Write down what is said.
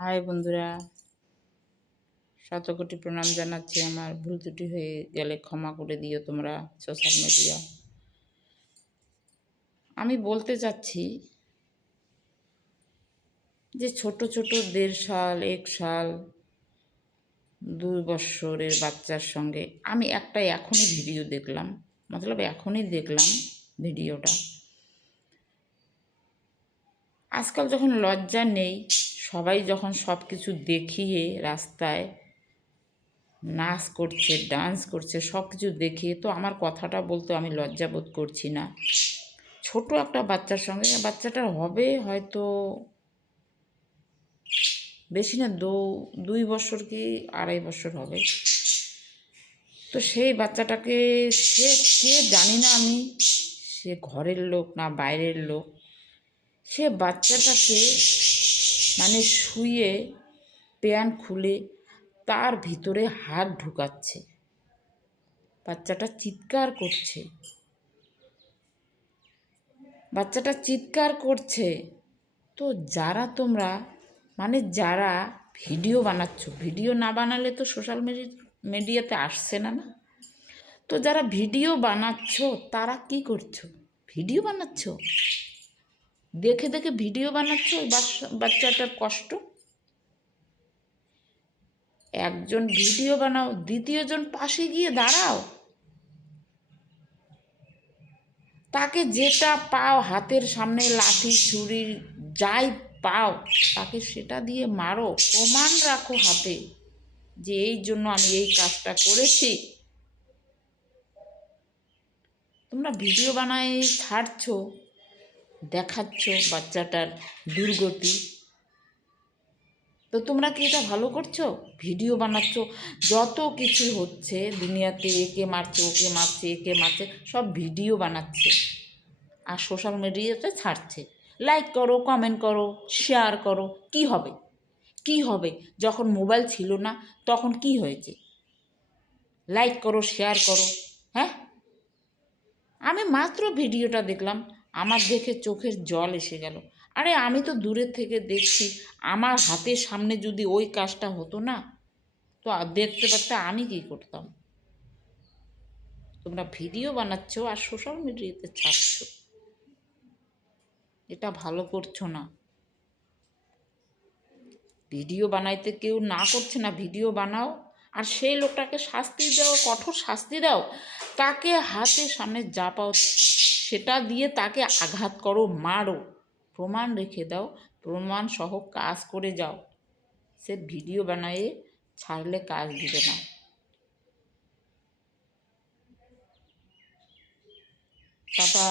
High বন্ধুরা, শত কোটি প্রণাম জানাচ্ছি। আমার ভুল ত্রুটি হয়ে গেলে ক্ষমা করে দিও তোমরা সোশ্যাল মিডিয়া। আমি বলতে চাচ্ছি যে ছোট ছোট 1.5 সাল 1 সাল 2 বৎসরের বাচ্চার সঙ্গে আমি এখনই ভিডিও দেখলাম, এখনই দেখলাম ভিডিওটা। আজকাল যখন লজ্জা নেই, সবাই যখন সব কিছু দেখিয়ে রাস্তায় নাচ করছে, ডান্স করছে, সব কিছু দেখিয়ে, তো আমার কথাটা বলতে আমি লজ্জা বোধ করছি না। ছোট একটা বাচ্চার সঙ্গে, বাচ্চাটার হবে হয়তো বেশি না 2 বছর কি 2.5 বছর হবে। তো সেই বাচ্চাটাকে সে কে জানি না আমি, সে ঘরের লোক না বাইরের লোক, সে বাচ্চাটাকে শুয়ে প্যান্ট খুলে তার ভিতরে হাত ঢুকাচ্ছে। বাচ্চাটা চিৎকার করছে, বাচ্চাটা চিৎকার করছে। তো যারা তোমরা যারা ভিডিও বানাচ্ছ, ভিডিও না বানালে তো সোশ্যাল মিডিয়াতে আসছে না। তো যারা ভিডিও বানাচ্ছ তারা কি করছো? ভিডিও বানাচ্ছ, দেখে দেখে ভিডিও বানাচ্ছ বাচ্চাটার কষ্ট। একজন ভিডিও বানাও, দ্বিতীয়জন পাশে গিয়ে দাঁড়াও, তাকে যেটা পাও হাতের সামনে, লাঠি ছুরি যাই পাও, তাকে সেটা দিয়ে মারো, প্রমাণ রাখো হাতে যে এই জন্য আমি এই কাজটা করেছি। তোমরা ভিডিও বানায় ছাড়ছ, দেখাচ্ছ বাচ্চাটার দুর্গতি। তো তোমরা কি এটা ভালো করছো? ভিডিও বানাচ্ছ, যত কিছু হচ্ছে দুনিয়াতে, একে মারছে, ওকে মারছে, একে মারছে, সব ভিডিও বানাচ্ছে আর সোশ্যাল মিডিয়াতে ছাড়ছে। লাইক করো, কমেন্ট করো, শেয়ার করো। কি হবে? কি হবে? যখন মোবাইল ছিল না তখন কি হয়েছে? লাইক করো, শেয়ার করো। হ্যাঁ, আমি মাত্র ভিডিওটা দেখলাম, আমার দেখে চোখের জল এসে গেল। আরে আমি তো দূরের থেকে দেখছি, আমার হাতের সামনে যদি ওই কাজটা হতো না, তো দেখতে পারতে আমি কী করতাম। তোমরা ভিডিও বানাচ্ছ আর সোশ্যাল মিডিয়াতে ছাড়ছ, এটা ভালো করছো না। ভিডিও বানাইতে কেউ না করছে না, ভিডিও বানাও আর সেই লোকটাকে শাস্তি দাও, কঠোর শাস্তি দাও। তাকে হাতের সামনে যা পাও সেটা দিয়ে তাকে আঘাত করো, মারো, প্রমাণ রেখে দাও, প্রমাণ সহ কাজ করে যাও। সে ভিডিও বানায়ে ছাড়লে কাজ দিবে না। টাটা।